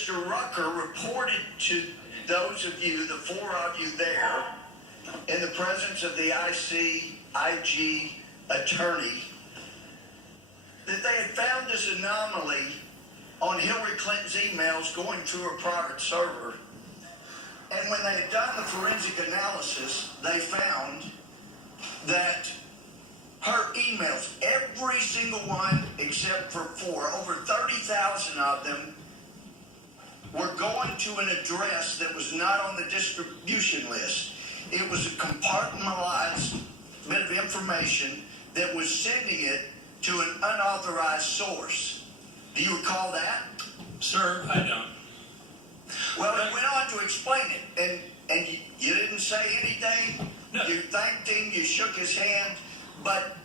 Mr. Rucker reported to those of you, the four of you there, in the presence of the IG attorney, that they had found this anomaly on Hillary Clinton's emails going through a private server. And when they had done the forensic analysis, they found that her emails, every single one except for four, over 30,000 of them, were going to an address that was not on the distribution list. It was a compartmentalized bit of information that was sending it to an unauthorized source. Do you recall that? Sir, I don't. Well, it went on to explain it, and you didn't say anything. No. You thanked him, you shook his hand, but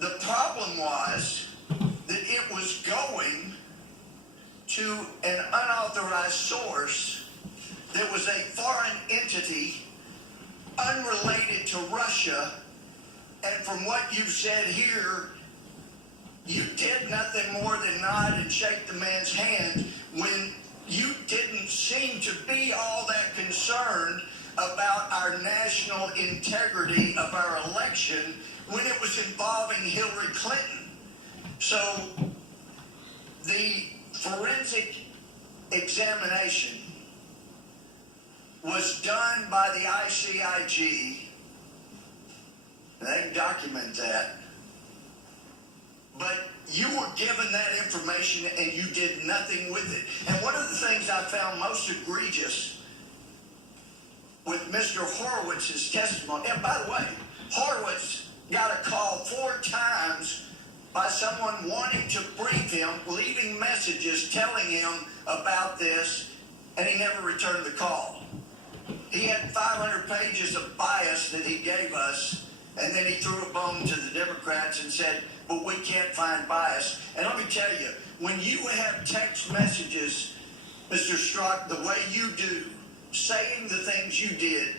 the problem was that it was going to an unauthorized source that was a foreign entity unrelated to Russia, and from what you've said here, you did nothing more than nod and shake the man's hand when you didn't seem to be all that concerned about our national integrity of our election when it was involving Hillary Clinton. So the forensic examination was done by the ICIG, and they can document that, but you were given that information and you did nothing with it. And one of the things I found most egregious with Mr. Horowitz's testimony, and by the way, Horowitz got a call 4 times by someone wanting to brief him, leaving messages telling him about this, and he never returned the call. He had 500 pages of bias that he gave us, and then he threw a bone to the Democrats and said, but we can't find bias. And let me tell you, when you have text messages, Mr. Strozk, the way you do, saying the things you did,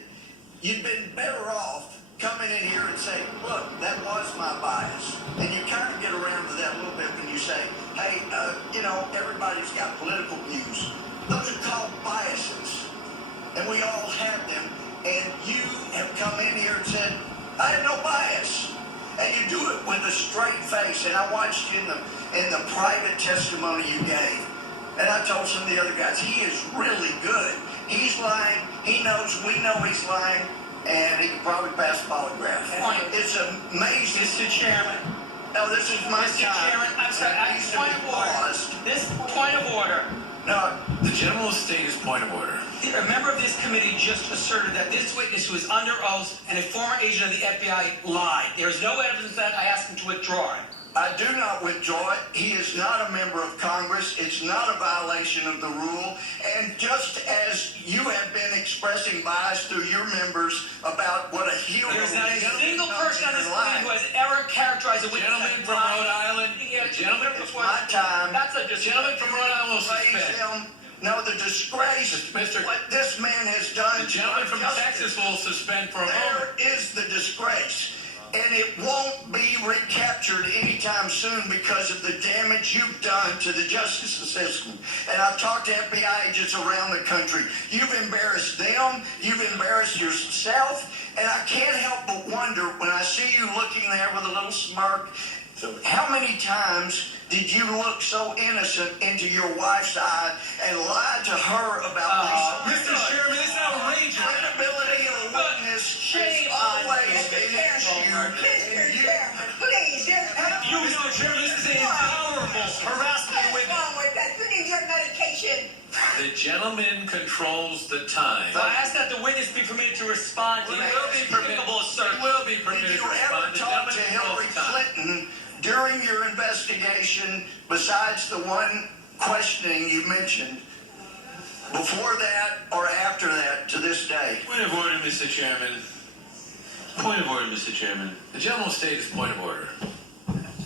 you'd been better off coming in here and saying, look, that was my bias. And you kind of get around to that a little bit when you say, hey, everybody's got political views. Those are called biases. And we all have them. And you have come in here and said, I have no bias. And you do it with a straight face. And I watched you in the private testimony you gave. And I told some of the other guys, he is really good. He's lying. He knows, we know he's lying. And he can probably pass a polygraph. It's amazing. Mr. Chairman. No, this is my Mr. time. Chairman, I'm sorry, point of order. This point of order. No, The gentleman will state his point of order. A member of this committee just asserted that this witness who is under oath and a former agent of the FBI lied. There is no evidence of that. I asked him to withdraw it. I do not withdraw it. He is not a member of Congress. It's not a violation of the rule. And just as you have been expressing bias through your members about what a hero is. There's not a single person on this committee who has ever characterized a witness Gentleman as from lying. Rhode Island. Gentleman It's my time. That's a Gentleman from Rhode Island will Praise suspend. him. No, the disgrace. What this man has done. The gentleman from justice. Texas will suspend for a There moment. is the disgrace. And it won't be recaptured anytime soon because of the damage you've done to the justice system. And I've talked to FBI agents around the country. You've embarrassed them. You've embarrassed yourself. And I can't help but wonder when I see you looking there with a little smirk, how many times did you look so innocent into your wife's eye and lie to her about Mr. Chairman, this is outrageous. credibility of a witness Shame is on always you. an issue. Mr. Chairman, please, just have You, Mr. Chairman, this is intolerable harassment of what's witness. wrong with that? You need your medication. The gentleman controls the time. So I asked that the witness be permitted to respond to He the will be permitted. despicable He assertion. will be Did permitted you to ever respond. The talk to gentleman Hillary controls the time. Clinton during your investigation, besides the one questioning you mentioned, before that or after that to this day? Point of order, Mr. Chairman. Point of order, Mr. Chairman. The gentleman will state his point of order.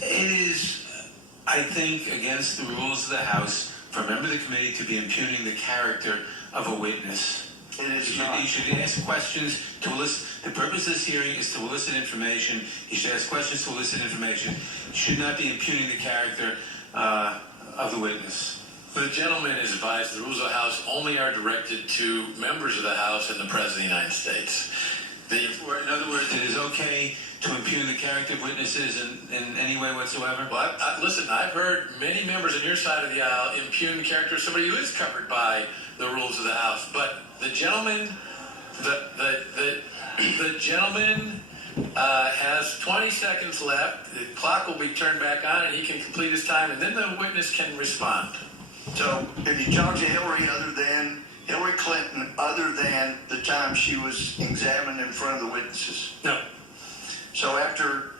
It is, I think, against the rules of the House for a member of the committee to be impugning the character of a witness. It is He not. should ask questions to elicit. The purpose of this hearing is to elicit information. He should ask questions to elicit information. He should not be impugning the character of the witness. The gentleman is advised the rules of the House only are directed to members of the House and the President of the United States. In other words, it is okay to impugn the character of witnesses in any way whatsoever? Well, listen, I've heard many members on your side of the aisle impugn the character of somebody who is covered by the rules of the House. But the gentleman, the gentleman has 20 seconds left. The clock will be turned back on, and he can complete his time, and then the witness can respond. So, if you talk to Hillary Clinton, other than the time she was examined in front of the witnesses? No. So after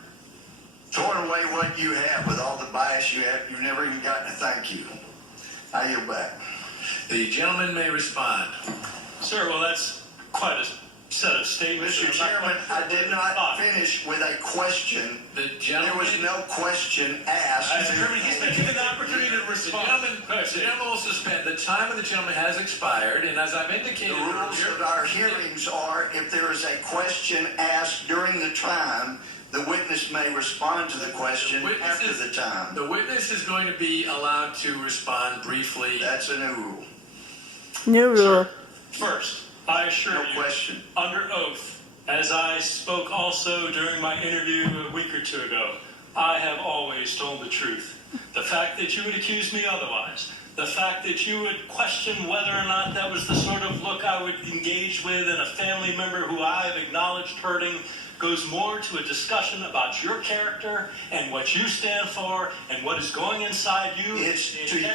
throwing away what you have with all the bias you have, you've never even gotten a thank you. I yield back. The gentleman may respond. Sir, well, that's quite a set of statements. Mr. Chairman, I did not finish with a question. The gentleman, there was no question asked. Mr. Chairman, he's been given the opportunity to respond. The gentleman will suspend. The time of the gentleman has expired, and as I've indicated The rules of our hearings are if there is a question asked during the time, the witness may respond to the question after the time. The witness is going to be allowed to respond briefly. That's a new rule. New rule. First, I assure No you, question. under oath, as I spoke also during my interview a week or two ago, I have always told the truth. The fact that you would accuse me otherwise, the fact that you would question whether or not that was the sort of look I would engage with in a family member who I have acknowledged hurting, goes more to a discussion about your character and what you stand for and what is going inside you. It's to your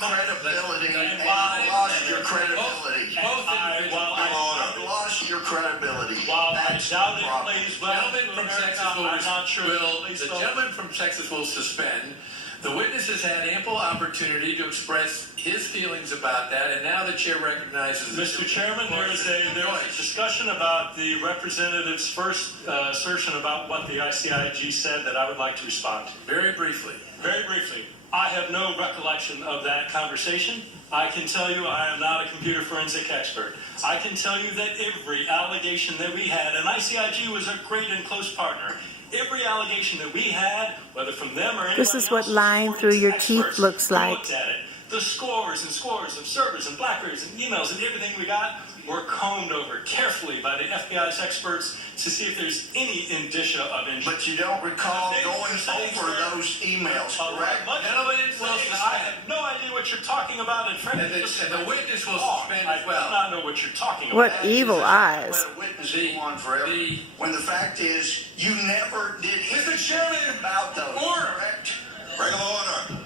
credibility, and you've why- lost your credibility. You've lost your credibility. While I That's doubt the it problem. plays well The to gentleman from America, Texas I'm not sure the gentleman from Texas will suspend. The witness has had ample opportunity to express his feelings about that, and now the chair recognizes. Mr. Chairman, there was a discussion about the representative's first assertion about what the ICIG said that I would like to respond to. Very briefly. Very briefly, I have no recollection of that conversation. I can tell you I am not a computer forensic expert. I can tell you that every allegation that we had, and ICIG was a great and close partner, every allegation that we had, whether from them or anybody This is what else, lying through your teeth looks who like. looked at it. The scores and scores of servers and BlackBerries and emails and everything we got were combed over carefully by the FBI's experts to see if there's any indicia of injury. But you don't recall going over those emails, correct? I have no idea what you're talking about, and frankly, And the witness will suspend I as do well. not know what you're talking about. What evil eyes. Let a witness go on forever. When the fact is, you never did anything about those, correct? Regular order.